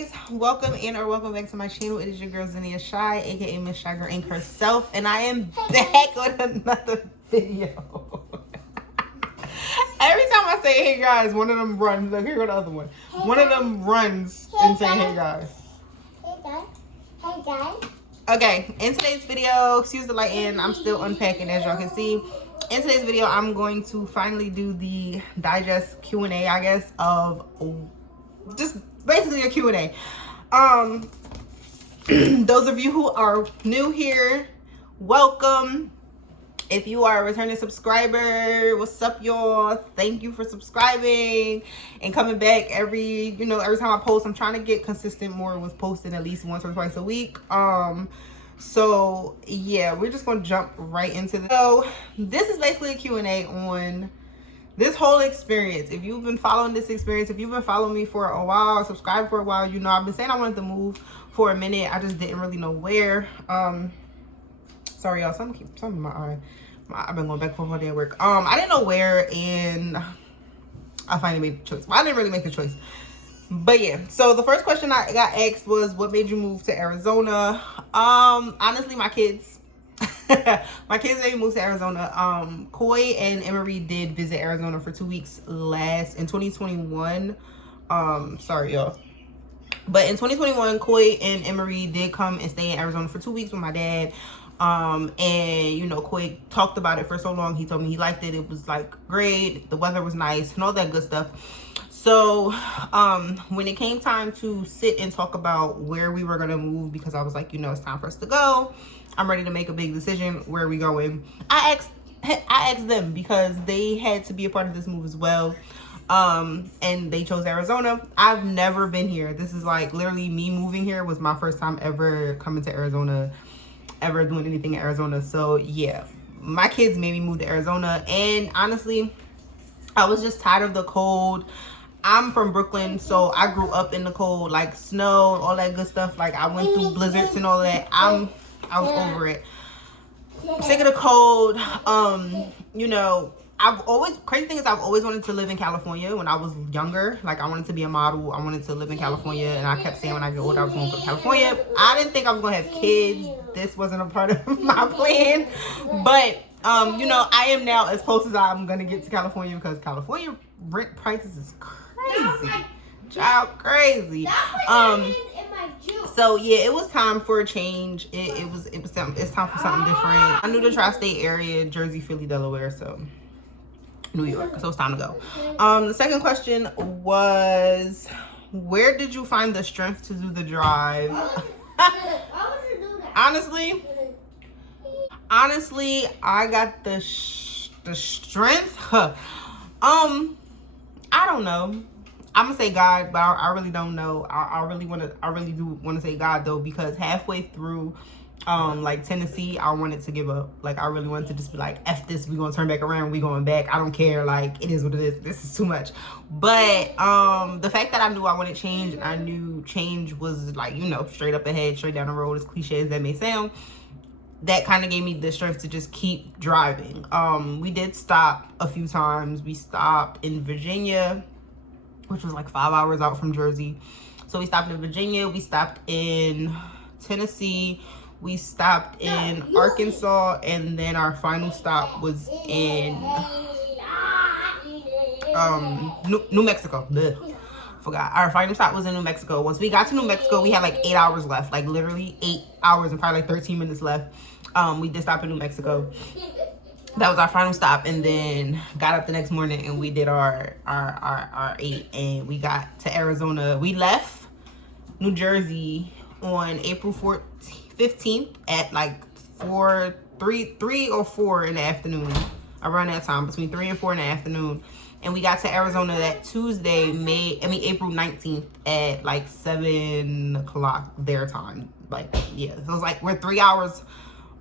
guys, welcome in or welcome back to my channel. It is your girl Zinnia Shy, aka Miss Shy Girl Inc. herself, and I am back with another video. Every time I say hey guys, one of them runs. Look, here go the other one. One of them runs and say hey guys. Hey guys. Hey guys. Okay, in today's video, excuse the lighting, I'm still unpacking as y'all can see. In today's video, I'm going to finally do the digest Q&A, I guess, of just basically a Q&A. Those of you who are new here, welcome. If you are a returning subscriber, what's up, y'all? Thank you for subscribing and coming back every time I post. I'm trying to get consistent more with posting at least once or twice a week. So yeah, we're just gonna jump right into this. So this is basically a Q&A on this whole experience. If you've been following this experience, if you've been following me for a while, subscribed for a while, you know I've been saying I wanted to move for a minute. I just didn't really know where. Sorry y'all, something in my eye. I've been going back and forth all day at work. I didn't know where, and I finally made the choice. Well, I didn't really make the choice, but yeah. So the first question I got asked was, what made you move to Arizona? Honestly, my kids. My kids made me move to Arizona. Coy and Emery did visit Arizona for 2 weeks in 2021. Sorry y'all. But in 2021, Coy and Emery did come and stay in Arizona for 2 weeks with my dad. And Coy talked about it for so long. He told me he liked it. It was like great. The weather was nice and all that good stuff. So when it came time to sit and talk about where we were gonna move, because I was like, it's time for us to go. I'm ready to make a big decision. Where are we going? I asked them because they had to be a part of this move as well. And they chose Arizona. I've never been here. This is like literally me moving here was my first time ever coming to Arizona, ever doing anything in Arizona. So yeah, my kids made me move to Arizona, and honestly, I was just tired of the cold. I'm from Brooklyn, so I grew up in the cold, like snow, all that good stuff. Like I went through blizzards and all that. I was over it. I'm sick of the cold. Crazy thing is I've always wanted to live in California when I was younger. Like I wanted to be a model. I wanted to live in California, and I kept saying when I get older I was going to go to California. I didn't think I was going to have kids. This wasn't a part of my plan. But, I am now as close as I'm going to get to California, because California rent prices is crazy. Child, crazy. So yeah, it was time for a change. It's time for something different. I knew the tri-state area, Jersey, Philly, Delaware, so New York. So it's time to go. The second question was, where did you find the strength to do the drive? Honestly, I got the strength. I don't know. I'm gonna say God, but I really don't know. I really do want to say God though, because halfway through like Tennessee, I wanted to give up. Like I really wanted to just be like, F this, we gonna turn back around, we going back. I don't care, like it is what it is. This is too much. But the fact that I knew I wanted change, and I knew change was like, straight up ahead, straight down the road, as cliche as that may sound, that kind of gave me the strength to just keep driving. We did stop a few times. We stopped in Virginia, which was like 5 hours out from Jersey. So we stopped in Virginia, we stopped in Tennessee, we stopped in Arkansas, and then our final stop was in New Mexico. Blech. Forgot. Our final stop was in New Mexico. Once we got to New Mexico, we had like 8 hours left, like literally 8 hours and probably like 13 minutes left. We did stop in New Mexico. That was our final stop, and then got up the next morning and we did our 8, and we got to Arizona. We left New Jersey on April 15th at like 3 or 4 in the afternoon, around that time, between 3 and 4 in the afternoon. And we got to Arizona that Tuesday, April 19th at like 7 o'clock their time. Like, yeah, so it's like we're 3 hours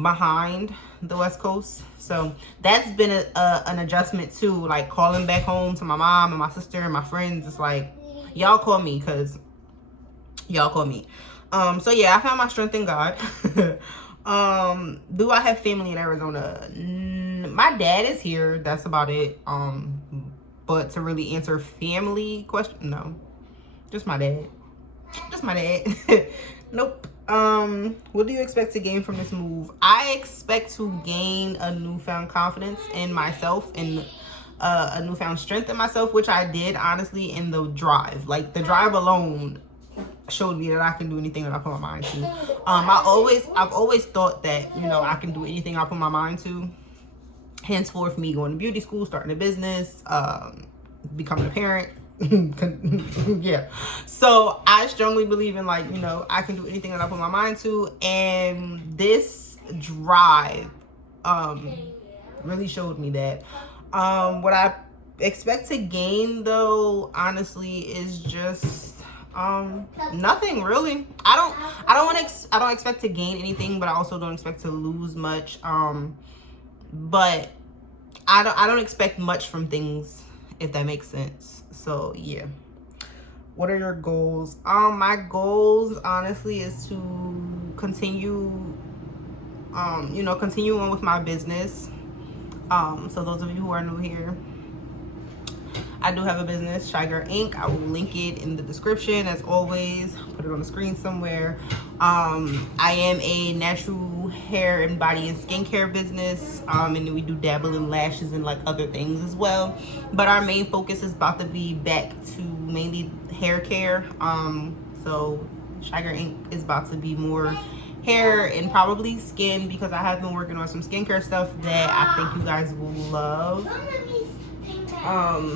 behind the West Coast. So that's been an adjustment too, like calling back home to my mom and my sister and my friends. It's like, y'all call me, because y'all call me. So yeah, I found my strength in God. Do I have family in Arizona? My dad is here, that's about it. But to really answer family question, no, just my dad. that's my dad. Nope. What do you expect to gain from this move? I expect to gain a newfound confidence in myself and a newfound strength in myself, which I did honestly in the drive. Like the drive alone showed me that I can do anything that I put my mind to. I've always thought that, you know, I can do anything I put my mind to. Henceforth, me going to beauty school, starting a business, becoming a parent. Yeah. So I strongly believe in, like, you know, I can do anything that I put my mind to, and this drive really showed me that. What I expect to gain though, honestly, is just nothing really. I don't expect to gain anything, but I also don't expect to lose much. But I don't expect much from things, if that makes sense. So yeah. What are your goals? My goals honestly is to continue you know, continue on with my business. So those of you who are new here, I do have a business, Shy Girl Inc. I will link it in the description as always. Put it on the screen somewhere. I am a natural hair and body and skincare business. And then we do dabble in lashes and like other things as well. But our main focus is about to be back to mainly hair care. So Shy Girl Inc. is about to be more hair and probably skin, because I have been working on some skincare stuff that I think you guys will love.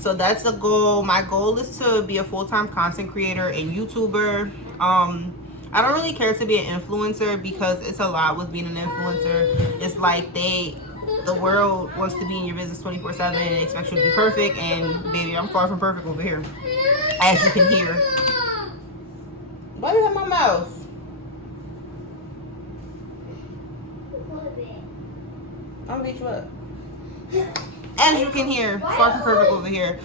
So that's the goal. My goal is to be a full-time content creator and YouTuber. I don't really care to be an influencer because it's a lot with being an influencer. It's like the world wants to be in your business 24/7 and expects you to be perfect, and baby, I'm far from perfect over here, as you can hear. Why do you have my mouth? I'll beat you up. As you can hear, far from perfect over here.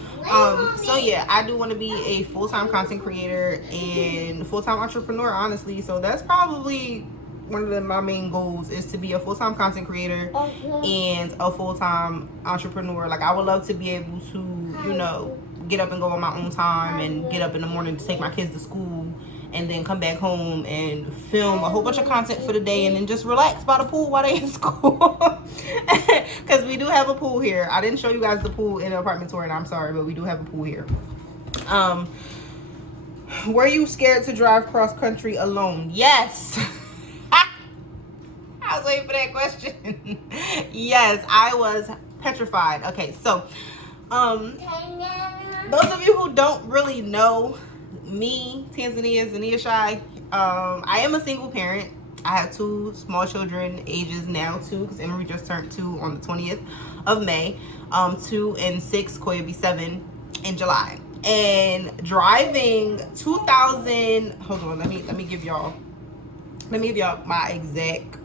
So yeah, I do want to be a full-time content creator and full-time entrepreneur, honestly. So that's probably one of my main goals, is to be a full-time content creator and a full-time entrepreneur. Like, I would love to be able to, you know, get up and go on my own time, and get up in the morning to take my kids to school, and then come back home and film a whole bunch of content for the day, and then just relax by the pool while they in school. Because we do have a pool here. I didn't show you guys the pool in the apartment tour, and I'm sorry, but we do have a pool here. Were you scared to drive cross country alone? Yes. I was waiting for that question. Yes, I was petrified. Okay, so those of you who don't really know me, Zania Shy, I am a single parent. I have 2 small children, ages now 2, because Emery just turned 2 on the 20th of May. 2 and 6, Koya will be 7 in July. And driving 2000, hold on, let me give y'all my exact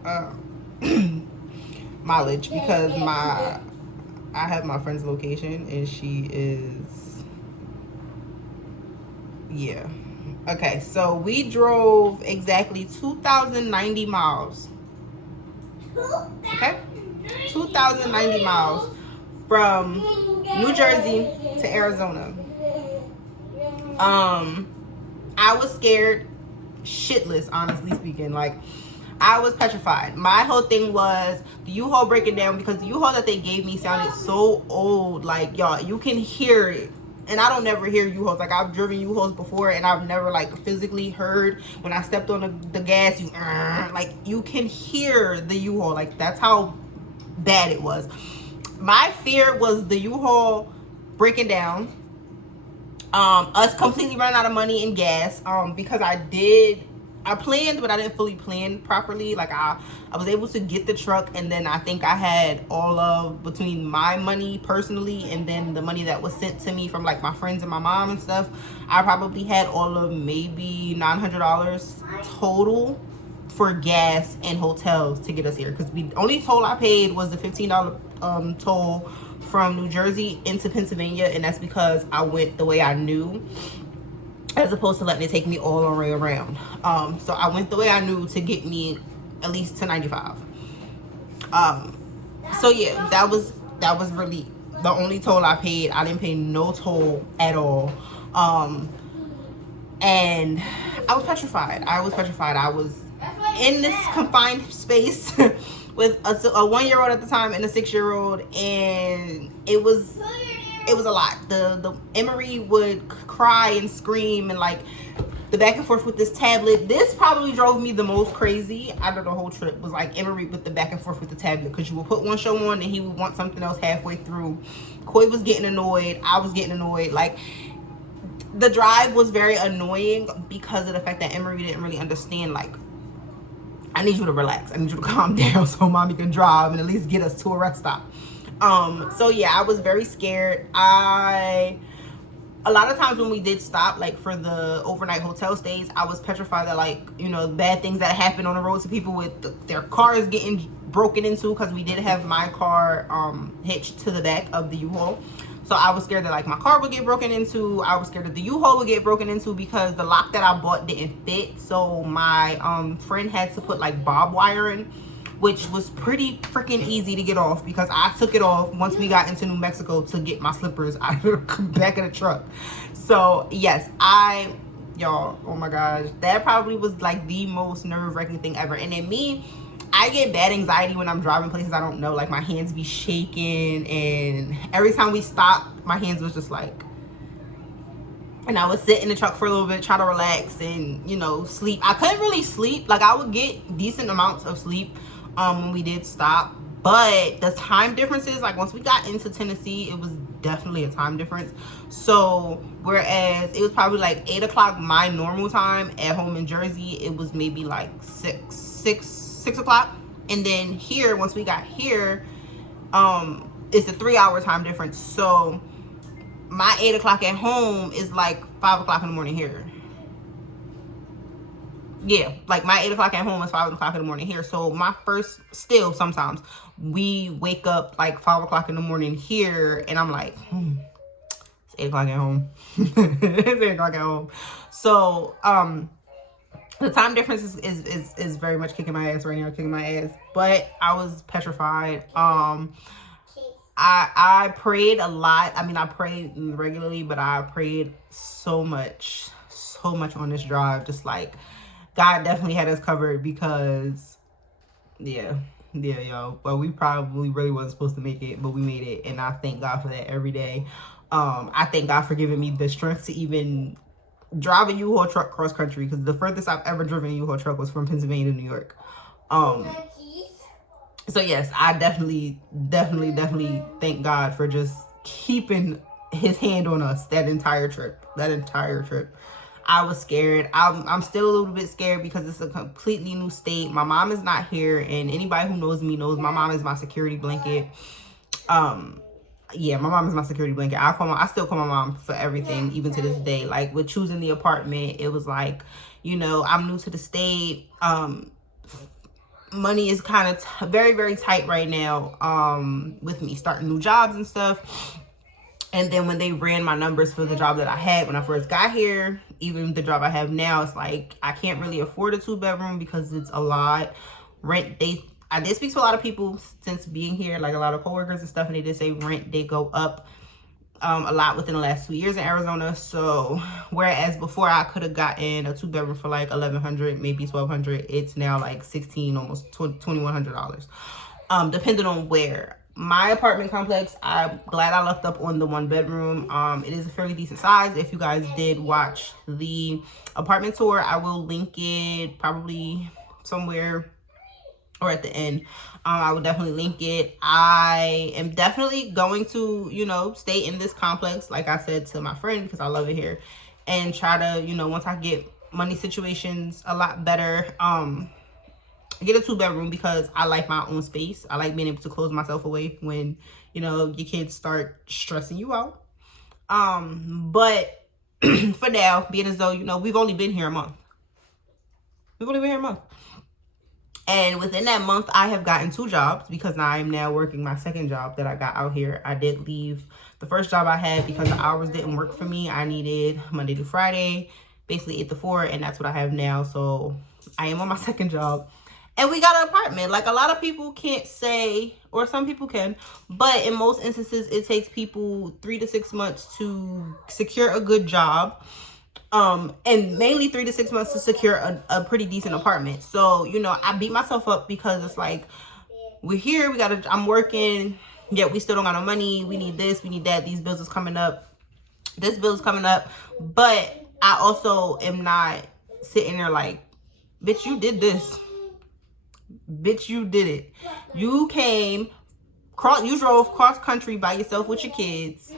mileage, because I have my friend's location, and she is, yeah. Okay, so we drove exactly 2,090 miles. Okay? 2,090 miles from New Jersey to Arizona. I was scared shitless, honestly speaking. Like, I was petrified. My whole thing was the U-Haul breaking down, because the U-Haul that they gave me sounded so old. Like, y'all, you can hear it. And I don't never hear U-Hauls. Like, I've driven U-Hauls before, and I've never, like, physically heard when I stepped on the gas, like, you can hear the U-Haul. Like, that's how bad it was. My fear was the U-Haul breaking down, us completely running out of money and gas, because I planned, but I didn't fully plan properly. Like, I was able to get the truck, and then I think I had all of, between my money personally and then the money that was sent to me from, like, my friends and my mom and stuff, I probably had all of maybe $900 total for gas and hotels to get us here. Because the only toll I paid was the $15 toll from New Jersey into Pennsylvania, and that's because I went the way I knew, as opposed to letting it take me all the way around. So I went the way I knew to get me at least to 95. So yeah, that was really the only toll I paid. I didn't pay no toll at all. And I was petrified. I was in this confined space with a 1-year-old at the time and a 6-year-old, and it was a lot. The Emery would cry and scream, and like the back and forth with this tablet. This probably drove me the most crazy out of the whole trip, was like Emery with the back and forth with the tablet, because you would put one show on and he would want something else halfway through. Koi was getting annoyed. I was getting annoyed. Like, the drive was very annoying because of the fact that Emery didn't really understand, like, I need you to relax. I need you to calm down so mommy can drive and at least get us to a rest stop. So yeah, I was very scared. A lot of times when we did stop, like for the overnight hotel stays, I was petrified that, like, you know, bad things that happen on the road to people with their cars getting broken into, because we did have my car hitched to the back of the U-Haul. So I was scared that, like, my car would get broken into. I was scared that the U-Haul would get broken into because the lock that I bought didn't fit. So my friend had to put like bob wire in, which was pretty freaking easy to get off, because I took it off once we got into New Mexico to get my slippers out of the back of the truck. So yes, y'all, oh my gosh, that probably was like the most nerve-wracking thing ever. And then me, I get bad anxiety when I'm driving places I don't know. Like, my hands be shaking, and every time we stopped, my hands was just like, and I would sit in the truck for a little bit, try to relax and, you know, sleep. I couldn't really sleep. Like, I would get decent amounts of sleep when we did stop, but the time differences, like once we got into Tennessee, it was definitely a time difference. So whereas it was probably like 8 o'clock my normal time at home in Jersey, it was maybe like 6 o'clock. And then here, once we got here, it's a 3-hour time difference. So my 8 o'clock at home is like 5 o'clock in the morning here. Yeah, like my 8 o'clock at home is 5 o'clock in the morning here. So my first, still sometimes we wake up like 5 o'clock in the morning here, and I'm like, it's 8 o'clock at home. It's 8 o'clock at home. So the time difference is very much kicking my ass right now, kicking my ass. But I was petrified. I prayed a lot. I mean, I prayed regularly, but I prayed so much on this drive. Just like, God definitely had us covered, because yeah, y'all. Well, we probably really wasn't supposed to make it, but we made it, and I thank God for that every day. I thank God for giving me the strength to even drive a U-Haul truck cross country, because the furthest I've ever driven a U-Haul truck was from Pennsylvania to New York. So yes, I definitely thank God for just keeping his hand on us that entire trip. I was scared. I'm still a little bit scared because it's a completely new state. My mom is not here, and anybody who knows me knows my mom is my security blanket. Yeah, my mom is my security blanket. I still call my mom for everything, even to this day. Like, with choosing the apartment, it was like, you know, I'm new to the state. Money is kind of very, very tight right now, with me starting new jobs and stuff. And then when they ran my numbers for the job that I had when I first got here, even the job I have now, it's like I can't really afford a 2-bedroom because it's a lot. Rent, I did speak to a lot of people since being here, like a lot of coworkers and stuff, and they did say rent did go up a lot within the last 2 years in Arizona. So whereas before I could have gotten a 2-bedroom for like $1,100, maybe $1,200, it's now like $1,600, almost $2,100, depending on where. My apartment complex, I'm glad I left up on the 1-bedroom. It is a fairly decent size. If you guys did watch the apartment tour, I will link it probably somewhere or at the end. I will definitely link it. I am definitely going to, you know, stay in this complex, like I said to my friend, because I love it here, and try to, you know, once I get money situations a lot better, get a 2-bedroom, because I like my own space. I like being able to close myself away when, you know, your kids start stressing you out. But for now, being as though, you know, we've only been here a month. And within that month, I have gotten 2 jobs, because I am now working my second job that I got out here. I did leave the first job I had because the hours didn't work for me. I needed Monday to Friday, basically 8 to 4, and that's what I have now. So I am on my second job. And we got an apartment. Like, a lot of people can't say, or some people can, but in most instances, it takes people 3 to 6 months to secure a good job. And mainly 3 to 6 months to secure a pretty decent apartment. So, you know, I beat myself up because it's like, we're here, I'm working, yet we still don't got no money. We need this, we need that. These bills is coming up. This bill is coming up. But I also am not sitting there like, bitch, you did this. Bitch, you did it. You drove cross country by yourself with your kids.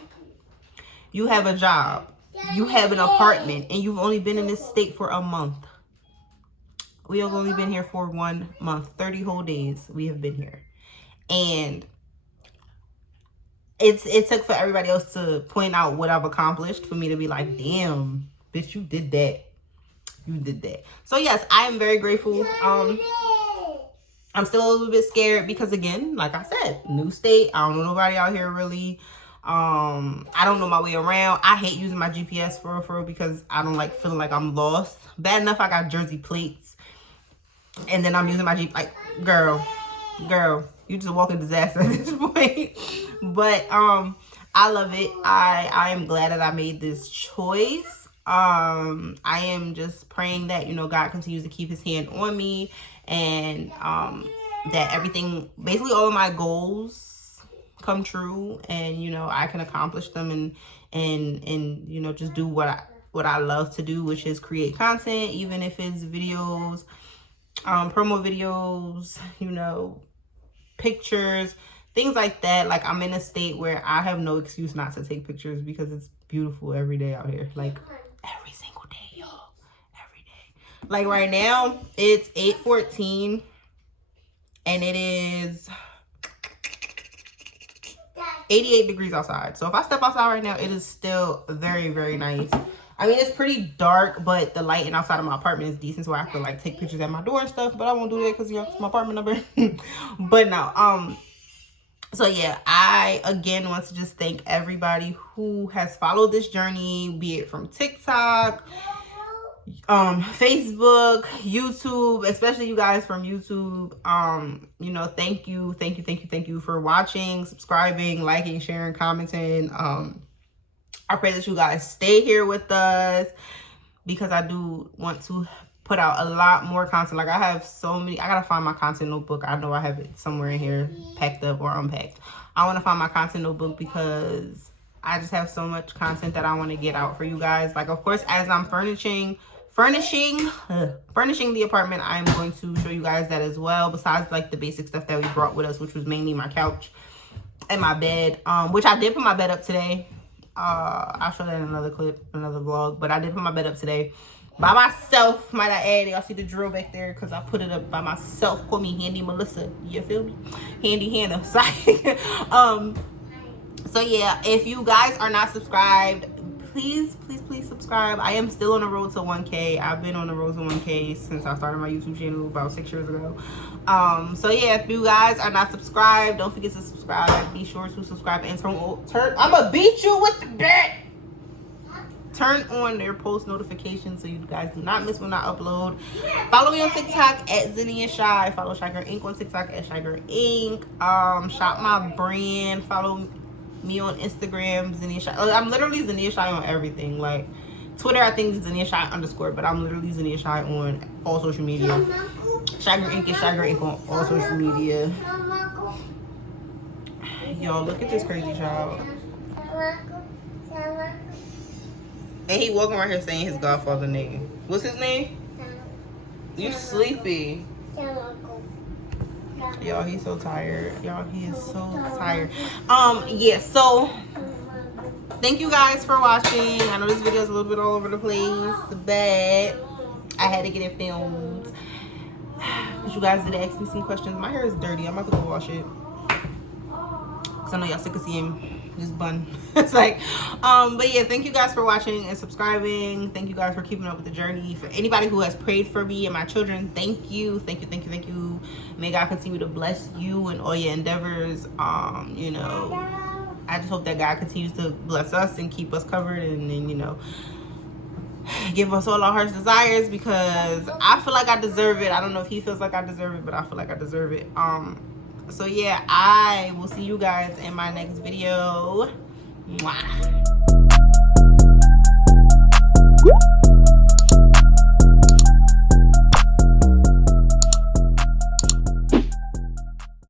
You have a job. You have an apartment, and you've only been in this state for a month. We have only been here for 1 month, 30 whole days we have been here. And it took for everybody else to point out what I've accomplished for me to be like, damn, bitch, you did that. You did that. So yes, I am very grateful. I'm still a little bit scared because, again, like I said, new state. I don't know nobody out here really. I don't know my way around. I hate using my GPS for real because I don't like feeling like I'm lost. Bad enough I got Jersey plates, and then I'm using my Jeep. Like, girl, you just a walking disaster at this point. But I love it. I am glad that I made this choice. I am just praying that, you know, God continues to keep his hand on me, and that everything, basically all of my goals come true, and, you know, I can accomplish them, and you know, just do what I love to do, which is create content, even if it's videos, promo videos, you know, pictures, things like that. Like, I'm in a state where I have no excuse not to take pictures because it's beautiful every day out here. Like, every single day, y'all. Every day. Like, right now, it's 8:14, and it is 88 degrees outside. So if I step outside right now, it is still very, very nice. I mean, it's pretty dark, but the lighting outside of my apartment is decent, so I have to like take pictures at my door and stuff. But I won't do that because, you know, it's my apartment number. But no, so yeah, I again want to just thank everybody who has followed this journey, be it from TikTok, Facebook, YouTube, especially you guys from YouTube. You know, thank you for watching, subscribing, liking, sharing, commenting. I pray that you guys stay here with us because I do want to put out a lot more content. Like, I have so many. I gotta find my content notebook. I know I have it somewhere in here, packed up or unpacked. I want to find my content notebook because I just have so much content that I want to get out for you guys. Like, of course, as I'm furnishing the apartment, I'm going to show you guys that as well, besides like the basic stuff that we brought with us, which was mainly my couch and my bed, which I did put my bed up today. I'll show that in another clip, another vlog, but I did put my bed up today by myself, might I add. Y'all see the drill back there because I put it up by myself. Call me Handy Melissa, you feel me? Handy Hannah. Sorry. So yeah, if you guys are not subscribed, please subscribe. I am still on the road to 1K. I've been on the road to 1K since I started my YouTube channel about 6 years ago. So yeah, if you guys are not subscribed, don't forget to subscribe. Be sure to subscribe and turn I'm gonna beat you with the bat. Turn on their post notifications so you guys do not miss when I upload. Follow me on TikTok at Zinnia Shy. Follow Shy Girl Inc. on TikTok at Shy Girl Inc. Shop my brand. Follow me on Instagram, Zinnia Shy. I'm literally Zinnia Shy on everything. Like, Twitter, I think is Zinnia Shy _ but I'm literally Zinnia Shy on all social media. Shy Girl Inc. is Shy Girl Inc. on all social media. Y'all, look at this crazy child. And he walking around here saying his godfather name. What's his name? You sleepy. Y'all, he's so tired. Y'all, he is so tired. Yeah, so thank you guys for watching. I know this video is a little bit all over the place, but I had to get it filmed. But you guys did ask me some questions. My hair is dirty. I'm about to go wash it. Cause I know y'all sick of seeing this bun. It's like, but yeah, thank you guys for watching and subscribing. Thank you guys for keeping up with the journey. For anybody who has prayed for me and my children, thank you. May God continue to bless you and all your endeavors. You know, I just hope that God continues to bless us and keep us covered, and you know, give us all our heart's desires, because I feel like I deserve it. I don't know if he feels like I deserve it, but I feel like I deserve it. So yeah, I will see you guys in my next video. Mwah.